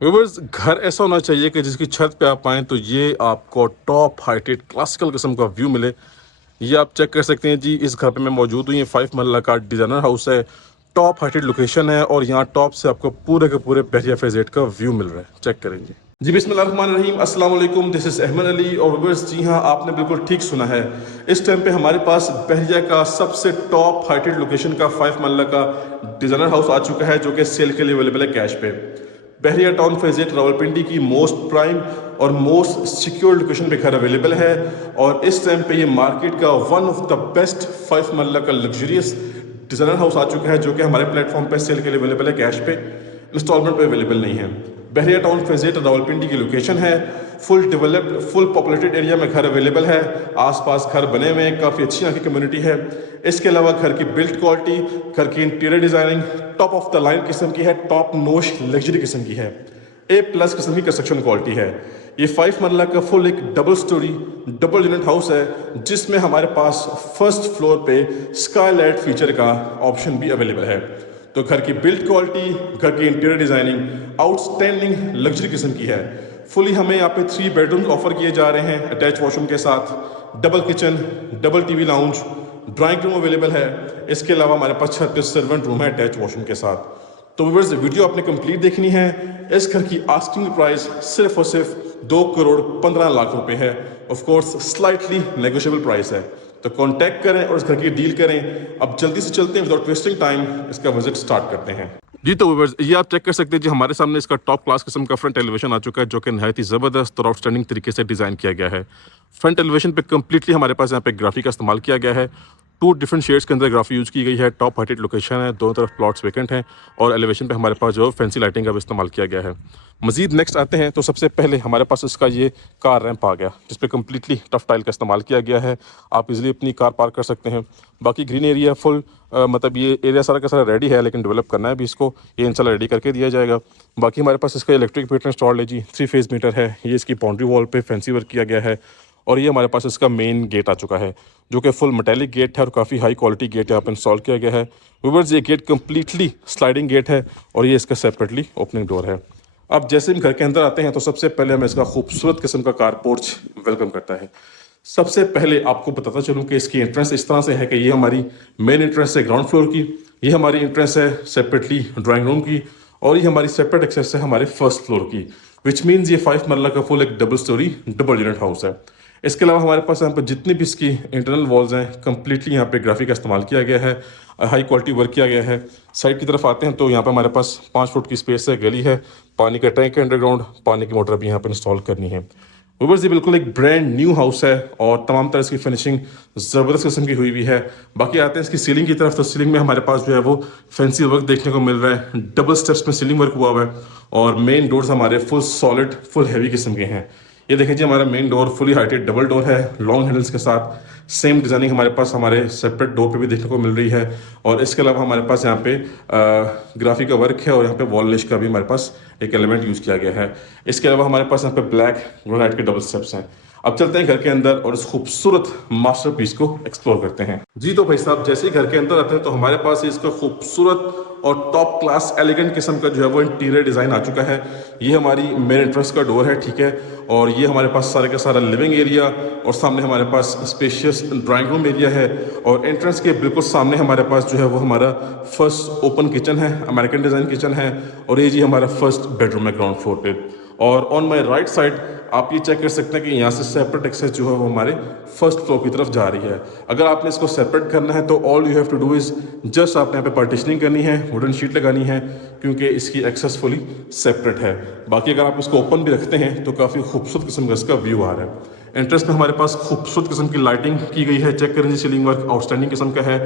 Viewers, घर ऐसा होना चाहिए कि जिसकी छत पे आप आएँ तो ये आपको टॉप हाइटेड क्लासिकल किस्म का व्यू मिले। ये आप चेक कर सकते हैं जी, इस घर पे मैं मौजूद हूँ। ये 5 मरला का डिज़ाइनर हाउस है, टॉप हाइटेड लोकेशन है और यहाँ टॉप से आपको पूरे के पूरे बहरिया फेज़ का व्यू मिल रहा है। चेक करें जी। जी बिस्मिल्लाहिर्रहमानिर्रहीम, अस्सलाम वालेकुम, दिस इज़ अहमद अली। और व्यूअर्स, जी हाँ, आपने बिल्कुल ठीक सुना है। इस टाइम पे हमारे पास बहरिया का सबसे टॉप हाइटेड लोकेशन का 5 मरला का डिज़ाइनर हाउस आ चुका है, जो कि सेल के लिए अवेलेबल है कैश पे। बहरिया टाउन फेज़ 8 रावलपिंडी की मोस्ट प्राइम और मोस्ट सिक्योर लोकेशन पे घर अवेलेबल है। और इस टाइम पे ये मार्केट का वन ऑफ द बेस्ट 5 मरला का लग्जरियस डिज़ाइनर हाउस आ चुका है, जो कि हमारे प्लेटफॉर्म पे सेल के लिए अवेलेबल है, कैश पे, इंस्टॉलमेंट पे अवेलेबल नहीं है। बहरिया टाउन फेज़ 8 रावलपिंडी की लोकेशन है। Full developed, full populated area में घर अवेलेबल है। आसपास घर बने हुए हैं, काफ़ी अच्छी यहाँ की कम्युनिटी है। इसके अलावा घर की बिल्ड क्वालिटी, घर की interior designing top of the line किस्म की है, टॉप नोश लग्जरी किस्म की है, A+ किस्म की कंस्ट्रक्शन क्वालिटी है। ये 5 मरला का फुल एक double storey double unit house है, जिसमें हमारे पास फर्स्ट फ्लोर पे स्काईलाइट फीचर का ऑप्शन भी अवेलेबल है। तो घर की बिल्ड क्वालिटी, घर की इंटीरियर डिज़ाइनिंग आउटस्टैंडिंग लग्जरी किस्म की है। फुली हमें यहाँ पे 3 बेडरूम्स ऑफर किए जा रहे हैं अटैच वॉशरूम के साथ, double kitchen, double TV lounge, drawing room available है। इसके अलावा हमारे पास छत पे सर्वेंट रूम है अटैच वॉशरूम के साथ। तो व्यूअर्स, वीडियो आपने कंप्लीट देखनी है। इस घर की आस्किंग प्राइस सिर्फ और सिर्फ 2 करोड़ 15 लाख रुपए है। Of course slightly negotiable price है। तो कांटेक्ट करें और इस घर की डील करें। अब जल्दी से चलते हैं, विदाउट वेस्टिंग टाइम इसका विजिट स्टार्ट करते हैं। जी तो व्यूअर्स, ये आप चेक कर सकते हैं जी, हमारे सामने इसका टॉप क्लास किस्म का फ्रंट एलिवेशन आ चुका है, जो कि नहायत ही ज़बरदस्त और आउटस्टैंडिंग तरीके से डिज़ाइन किया गया है। फ्रंट एलिवेशन पे कम्प्लीटली हमारे पास यहाँ पे ग्राफी का इस्तेमाल किया गया है। 2 डिफरेंट शेड्स के अंदर ग्राफी यूज़ की गई है। टॉप हाइटेड लोकेशन है, दोनों तरफ प्लॉट्स वेकेंट हैं और एलिवेशन पे हमारे पास जो फैंसी लाइटिंग का भी इस्तेमाल किया गया है। मजीद नेक्स्ट आते हैं तो सबसे पहले हमारे पास इसका ये कार रैंप आ गया, जिस पे कम्प्लीटली टफ टाइल का इस्तेमाल किया गया है। आप इजीली अपनी कार पार्क कर सकते हैं। बाकी ग्रीन एरिया फुल मतलब ये एरिया सारा का सारा रेडी है, लेकिन डेवलप करना है भी इसको। ये इंशाल्लाह रेडी करके दिया जाएगा। बाकी हमारे पास इसका इलेक्ट्रिक मीटर इंस्टॉल्ड है जी, 3 फेज़ मीटर है। ये इसकी बाउंड्री वॉल पे फैंसी वर्क किया गया है। और ये हमारे पास इसका मेन गेट आ चुका है, जो कि फुल मेटेलिक गेट है और काफ़ी हाई क्वालिटी गेट यहाँ पर इंस्टॉल किया गया है। व्यूअर्स, ये गेट कम्प्लीटली स्लाइडिंग गेट है और ये इसका सेपरेटली ओपनिंग डोर है। अब जैसे हम घर के अंदर आते हैं तो सबसे पहले हमें इसका खूबसूरत किस्म का कार पोर्च वेलकम करता है। सबसे पहले आपको बताता चलूं कि इसकी एंट्रेंस इस तरह से है कि ये हमारी मेन एंट्रेंस है ग्राउंड फ्लोर की, ये हमारी एंट्रेंस है सेपरेटली ड्राइंग रूम की, और ये हमारी सेपरेट एक्सेस है हमारे फर्स्ट फ्लोर की। विच मीन्स ये 5 मरला का फुल एक double storey double unit house है। इसके अलावा हमारे पास यहाँ पर जितनी भी इसकी इंटरनल वॉल्स हैं, कम्प्लीटली यहाँ पे ग्राफिक का इस्तेमाल किया गया है, हाई क्वालिटी वर्क किया गया है। साइड की तरफ आते हैं तो यहाँ पर हमारे पास 5 फुट की स्पेस है, गली है, पानी का टैंक है अंडरग्राउंड, पानी की मोटर भी यहाँ पर इंस्टॉल करनी है। व्यूअर्स, ये बिल्कुल एक ब्रांड न्यू हाउस है और तमाम तरह इसकी फिनिशिंग ज़बरदस्त किस्म की हुई है। बाकी आते हैं इसकी सीलिंग की तरफ, तो सीलिंग में हमारे पास जो है वो फैंसी वर्क देखने को मिल रहा है। डबल स्टेप्स में सीलिंग वर्क हुआ हुआ है और मेन डोर्स हमारे फुल सॉलिड फुल हैवी किस्म के हैं। ये देखें जी, हमारा main door fully heighted double door है, लॉन्ग हैंडल्स के साथ। सेम डिज़ाइनिंग हमारे पास हमारे सेपरेट डोर पे भी देखने को मिल रही है। और इसके अलावा हमारे पास यहाँ पे ग्राफिक का वर्क है और यहाँ पे वॉल लिश का भी हमारे पास एक एलिमेंट यूज़ किया गया है। इसके अलावा हमारे पास यहाँ पे ब्लैक ग्रेनाइट के डबल स्टेप्स हैं। अब चलते हैं घर के अंदर और इस खूबसूरत मास्टरपीस को एक्सप्लोर करते हैं। जी तो भाई साहब, जैसे ही घर के अंदर आते हैं तो हमारे पास इसका खूबसूरत और टॉप क्लास एलिगेंट किस्म का जो है वो इंटीरियर डिज़ाइन आ चुका है। ये हमारी मेन एंट्रेंस का डोर है, ठीक है। और ये हमारे पास सारे का सारा लिविंग एरिया और सामने हमारे पास स्पेशियस ड्राइंग रूम एरिया है। और एंट्रेंस के बिल्कुल सामने हमारे पास जो है वो हमारा फर्स्ट ओपन किचन है, अमेरिकन डिज़ाइन किचन है। और ये जी हमारा फर्स्ट बेडरूम है ग्राउंड फ्लोर पे। और ऑन माई राइट साइड आप ये चेक कर सकते हैं कि यहाँ से सेपरेट एक्सेस जो है वो हमारे फर्स्ट फ्लोर की तरफ जा रही है। अगर आपने इसको सेपरेट करना है तो all you have to do is just आपने यहाँ पे पार्टीशनिंग करनी है, वुडन शीट लगानी है, क्योंकि इसकी एक्सेस फुली सेपरेट है। बाकी अगर आप इसको ओपन भी रखते हैं तो काफ़ी खूबसूरत किस्म का इसका व्यू आ रहा है। एंट्रेंस में हमारे पास खूबसूरत किस्म की लाइटिंग की गई है, चेक करें जी, सीलिंग वर्क आउटस्टैंडिंग किस्म का है।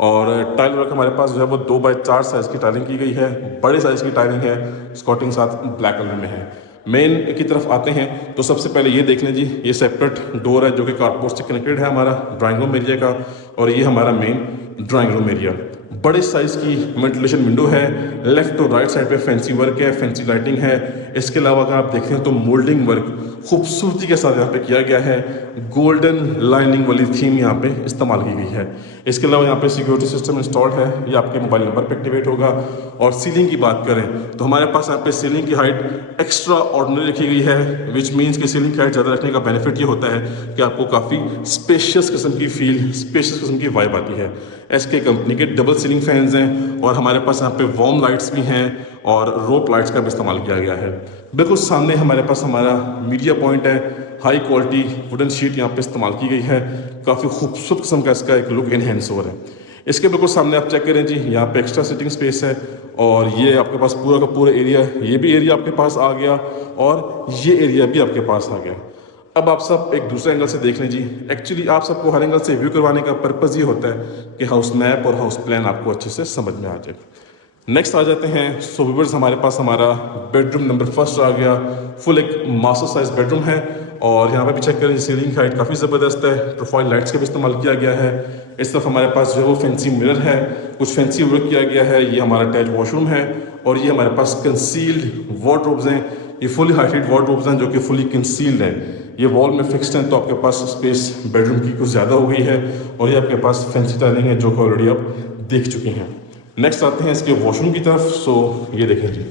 और टाइल वर्क हमारे पास जो है वो 2x4 साइज़ की टाइलिंग की गई है, बड़े साइज़ की टाइलिंग है, स्कॉटिंग साथ ब्लैक कलर में है। मेन की तरफ आते हैं तो सबसे पहले ये देख लें जी, ये सेपरेट डोर है जो कि कारपोर्ट से कनेक्टेड है हमारा ड्राइंग रूम एरिया का, और ये हमारा मेन ड्राइंग रूम एरिया। बड़े साइज़ की वेंटिलेशन विंडो है, लेफ्ट और राइट साइड पे फैंसी वर्क है, फैंसी लाइटिंग है। इसके अलावा अगर आप देखें तो मोल्डिंग वर्क खूबसूरती के साथ यहाँ पे किया गया है, गोल्डन लाइनिंग वाली थीम यहाँ पे इस्तेमाल की गई है। इसके अलावा यहाँ पे सिक्योरिटी सिस्टम इंस्टॉल्ड है, ये आपके मोबाइल नंबर पे एक्टिवेट होगा। और सीलिंग की बात करें तो हमारे पास यहाँ पे सीलिंग की हाइट एक्स्ट्रा ऑर्डिनरी रखी गई है, विच मीन्स कि सीलिंग की हाइट ज़्यादा रखने का बेनिफिट ये होता है कि आपको काफ़ी स्पेशियस किस्म की फील, स्पेशियस किस्म की वाइब आती है। एसके कंपनी के डबल सीलिंग फैंस हैं और हमारे पास यहाँ पे वार्म लाइट्स भी हैं और रोप लाइट्स का भी इस्तेमाल किया गया है। बिल्कुल सामने हमारे पास हमारा मीडिया पॉइंट है, हाई क्वालिटी वुडन शीट यहाँ पे इस्तेमाल की गई है, काफ़ी खूबसूरत किस्म का इसका एक लुक इनहेंस हो रहा है। इसके बिल्कुल सामने आप चेक करें जी, यहाँ पे एक्स्ट्रा सिटिंग स्पेस है और ये आपके पास पूरा का पूरा एरिया, ये भी एरिया आपके पास आ गया और ये एरिया भी आपके पास आ गया। अब आप सब एक दूसरे एंगल से देख लें जी। एक्चुअली आप सबको हर एंगल से व्यू करवाने का पर्पज़ ये होता है कि हाउस मैप और हाउस प्लान आपको अच्छे से समझ में आ जाए। नेक्स्ट आ जाते हैं। सो व्यूअर्स, हमारे पास हमारा बेडरूम नंबर फर्स्ट आ गया। फुल एक मास्टर साइज बेडरूम है और यहाँ पे भी चेक करें, सीलिंग हाइट काफ़ी ज़बरदस्त है, प्रोफाइल लाइट्स का भी इस्तेमाल किया गया है। इस तरफ हमारे पास जो है वो फैंसी मिरर है, कुछ फैंसी वर्क किया गया है। ये हमारा अटैच वॉशरूम है और ये हमारे पास कंसील्ड वार्डरोब्स हैं। ये फुली हाइटेड वार्डरोब्स हैं जो कि फुली कंसील्ड हैं। ये वॉल में फिक्स्ड हैं तो आपके पास स्पेस बेडरूम की कुछ ज़्यादा हो गई है और ये आपके पास फैंसी टाइलिंग है जो कि ऑलरेडी आप देख चुके हैं। नेक्स्ट आते हैं इसके वॉशरूम की तरफ। सो ये देखें जी,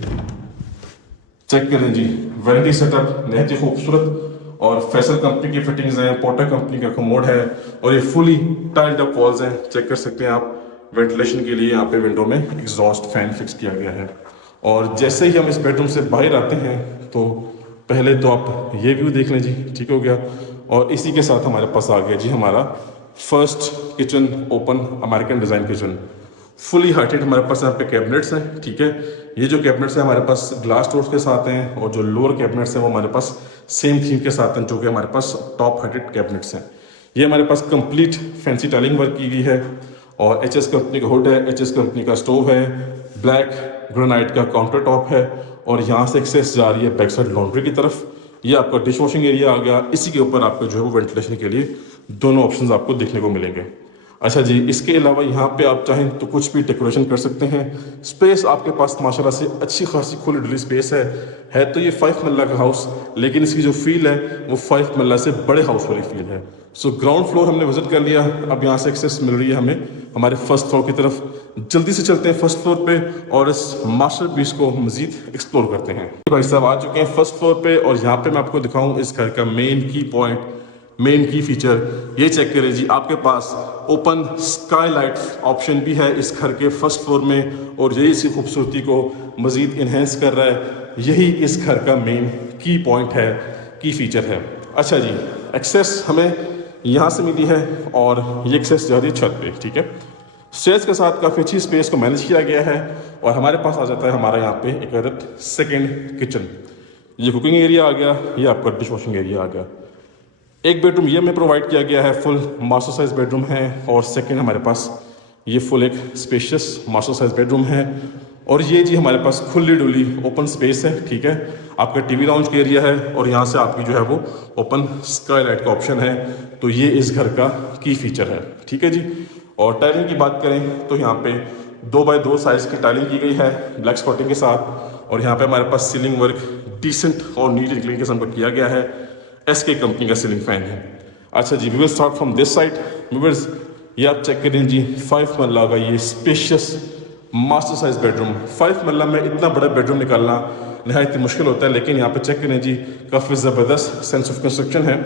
चेक करें जी, वैनिटी सेटअप नहायत ही खूबसूरत और फैसल कंपनी की फिटिंग्स हैं, पोर्टर कंपनी का कमोड है और ये फुली टाइल्ड अप वॉल्स हैं। चेक कर सकते हैं आप। वेंटिलेशन के लिए यहाँ पे विंडो में एग्जॉस्ट फैन फिक्स किया गया है। और जैसे ही हम इस बेडरूम से बाहर आते हैं तो पहले तो आप ये व्यू देख लें जी, ठीक हो गया। और इसी के साथ हमारे पास आ गया जी हमारा first kitchen, open American design kitchen, fully heighted. हमारे पास यहाँ पे कैबिनेट्स हैं, ठीक है। ये जो कैबिनेट्स हैं हमारे पास ग्लास डोर्स के साथ हैं और जो लोअर कैबिनेट्स हैं वो हमारे पास सेम थीम के साथ हैं जो कि हमारे पास टॉप हाइटेड कैबिनेट्स हैं। ये हमारे पास कंप्लीट फैंसी टाइलिंग वर्क की गई है और एचएस कंपनी का हुड है, एचएस कंपनी का स्टोव है, ब्लैक ग्रेनाइट का काउंटर टॉप है और यहाँ से एक्सेस जा रही है बैक साइड लॉन्ड्री की तरफ। ये आपका डिश वॉशिंग एरिया आ गया। इसी के ऊपर आपको जो है वो वेंटिलेशन के लिए दोनों ऑप्शंस आपको देखने को मिलेंगे। अच्छा जी, इसके अलावा यहाँ पे आप चाहें तो कुछ भी डेकोरेशन कर सकते हैं। स्पेस आपके पास माशाल्लाह से अच्छी खासी खुली डुली स्पेस है तो ये 5 मरला का हाउस, लेकिन इसकी जो फील है वो 5 मरला से बड़े हाउस वाली फील है। सो ग्राउंड फ्लोर हमने विजिट कर लिया, अब यहाँ से एक्सेस मिल रही है हमें हमारे फर्स्ट फ्लोर की तरफ। जल्दी से चलते हैं फर्स्ट फ्लोर पे और इस मास्टरपीस को मजीद एक्सप्लोर करते हैं। भाई साहब आ चुके हैं फर्स्ट फ्लोर पे और यहाँ पे मैं आपको दिखाऊँ इस घर का मेन की पॉइंट, मेन की फीचर। ये चेक करें जी, आपके पास ओपन स्काईलाइट ऑप्शन भी है इस घर के फर्स्ट फ्लोर में और यही इसकी खूबसूरती को मज़ीद इन्हेंस कर रहा है। यही इस घर का मेन की पॉइंट है, की फीचर है। अच्छा जी, एक्सेस हमें यहाँ से मिली है और ये एक्सेस जा रही है छत पे, ठीक है। स्टेयर्स के साथ काफ़ी अच्छी स्पेस को मैनेज किया गया है और हमारे पास आ जाता है हमारा यहाँ पे एक अदद सेकेंड किचन। ये कुकिंग एरिया आ गया, ये आपका डिश वॉशिंग एरिया आ गया। एक बेडरूम ये हमें प्रोवाइड किया गया है, फुल मास्टर साइज बेडरूम है और सेकंड हमारे पास ये फुल एक स्पेशियस मास्टर साइज बेडरूम है और ये जी हमारे पास खुली डुली ओपन स्पेस है, ठीक है। आपका टीवी लाउंज का एरिया है और यहाँ से आपकी जो है वो ओपन स्काईलाइट का ऑप्शन है। तो ये इस घर का की फीचर है, ठीक है जी। और टाइलिंग की बात करें तो यहाँ पे 2x2 साइज की टाइलिंग की गई है ब्लैक स्पॉटिंग के साथ और यहाँ पे हमारे पास सीलिंग वर्क डिसेंट और नीट एंड क्लीन किस्म का किया गया है। एसके कंपनी का सीलिंग फैन है। अच्छा जी, we will start from this side. Viewers, ये आप चेक करें जी, 5 मरला का ये स्पेशियस मास्टर साइज बेडरूम। 5 मरला में इतना बड़ा बेडरूम निकालना नहायत मुश्किल होता है, लेकिन यहाँ पे चेक करें जी, काफ़ी ज़बरदस्त सेंस ऑफ कंस्ट्रक्शन है।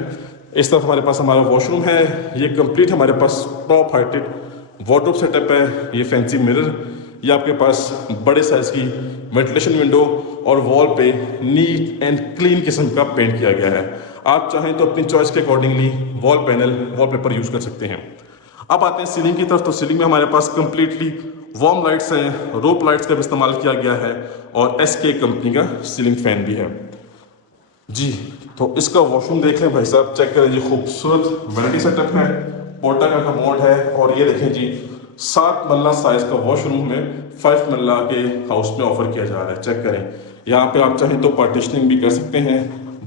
इस तरफ हमारे पास हमारा वॉशरूम है, ये कंप्लीट हमारे पास टॉप हाइटेड वार्डरोब सेटअप है। ये फैंसी मिरर, ये आपके पास बड़े साइज की वेंटिलेशन विंडो और वॉल पे नीट एंड क्लीन किस्म का पेंट किया गया है। आप चाहें तो अपनी चॉइस के accordingly wall panel, wallpaper use कर सकते हैं। अब आते हैं सीलिंग की तरफ। तो सीलिंग में हमारे पास कंप्लीटली वार्म लाइट्स हैं, रोप लाइट्स का भी इस्तेमाल किया गया है और एसके कंपनी का सीलिंग फैन भी है जी। तो इसका वॉशरूम देख लें भाई साहब, चेक करें जी, खूबसूरत वैनिटी सेटअप है, पोर्टा का कमोड है और ये देखें जी 7 मरला साइज का वॉशरूम में 5 मरला के हाउस में ऑफर किया जा रहा है। चेक करें, यहाँ पे आप चाहें तो पार्टीशनिंग भी कर सकते हैं।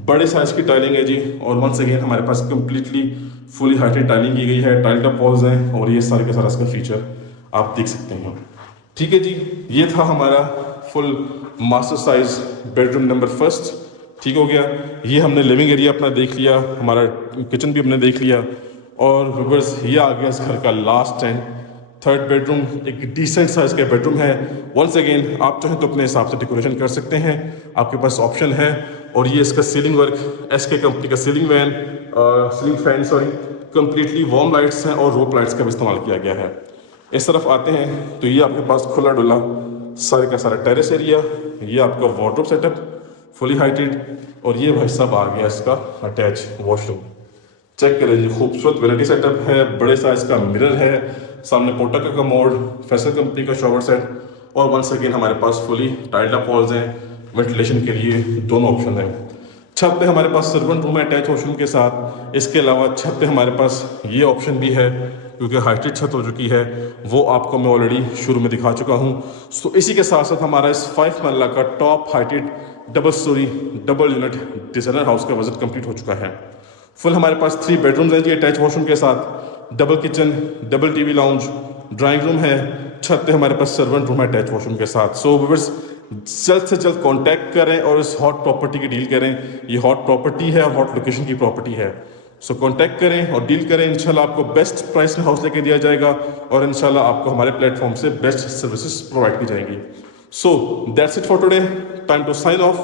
बड़े साइज की टाइलिंग है जी और वंस अगेन हमारे पास कंप्लीटली फुली हाइटेड टाइलिंग की गई है, टाइल्ड अप वॉल्स हैं और ये सारे के सारा इसका फीचर आप देख सकते हैं। ठीक है जी, ये था हमारा full master size bedroom number first. ठीक हो गया, ये हमने लिविंग एरिया अपना देख लिया, हमारा किचन भी हमने देख लिया, और व्यूअर्स ये आ गया इस घर का लास्ट एंड थर्ड बेडरूम। एक डिसेंट साइज का बेडरूम है। वंस अगेन आप चाहें तो अपने हिसाब से डेकोरेशन कर सकते हैं, आपके पास ऑप्शन है। और ये इसका सीलिंग वर्क एसके कंपनी का ceiling fan completely warm lights हैं और रोप लाइट्स का भी इस्तेमाल किया गया है। इस तरफ आते हैं तो ये आपके पास खुला डुला सारे का सारा टेरेस एरिया, ये आपका वार्डरोब सेटअप फुली हाइटेड, और ये भाई साहब आ गया इसका अटैच वॉशरूम। चेक करें जी, खूबसूरत वैनिटी सेटअप है, बड़े साइज का मिरर है, सामने पोटा का कमोड, फैसल कंपनी का शॉवर सेट, और वंस अगेन हमारे पास फुली टाइल्ड अप वॉल्स हैं, वेंटिलेशन के लिए दोनों ऑप्शन हैं। छत पे हमारे पास सर्वेंट रूम है अटैच वॉशरूम के साथ। इसके अलावा छत पे हमारे पास ये ऑप्शन भी है, क्योंकि हाइटेड छत हो चुकी है, वो आपको मैं ऑलरेडी शुरू में दिखा चुका हूँ। सो इसी के साथ साथ हमारा इस 5 मरला का top heighted double storey double unit designer house का विजिट कंप्लीट हो चुका है। फुल हमारे पास 3 बेडरूम्स हैं जी अटैच वॉशरूम के साथ, double kitchen, double TV lounge, drawing room है, छत पे हमारे पास सर्वेंट रूम है अटैच वॉशरूम के साथ। सो व्यूअर्स जल्द से जल्द कांटेक्ट करें और इस हॉट प्रॉपर्टी की डील करें। ये हॉट प्रॉपर्टी है और हॉट लोकेशन की प्रॉपर्टी है। सो कांटेक्ट करें और डील करें, इंशाल्लाह आपको बेस्ट प्राइस में हाउस लेके दिया जाएगा और इंशाल्लाह आपको हमारे प्लेटफॉर्म से बेस्ट सर्विसेज प्रोवाइड की जाएंगी। So that's it for today, time to sign off.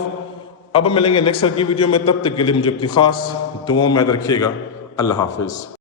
अब हम मिलेंगे नेक्स्ट की वीडियो में, तब तक के लिए मुझे अपनी खास दुआओं में याद रखिएगा। अल्लाह हाफिज़।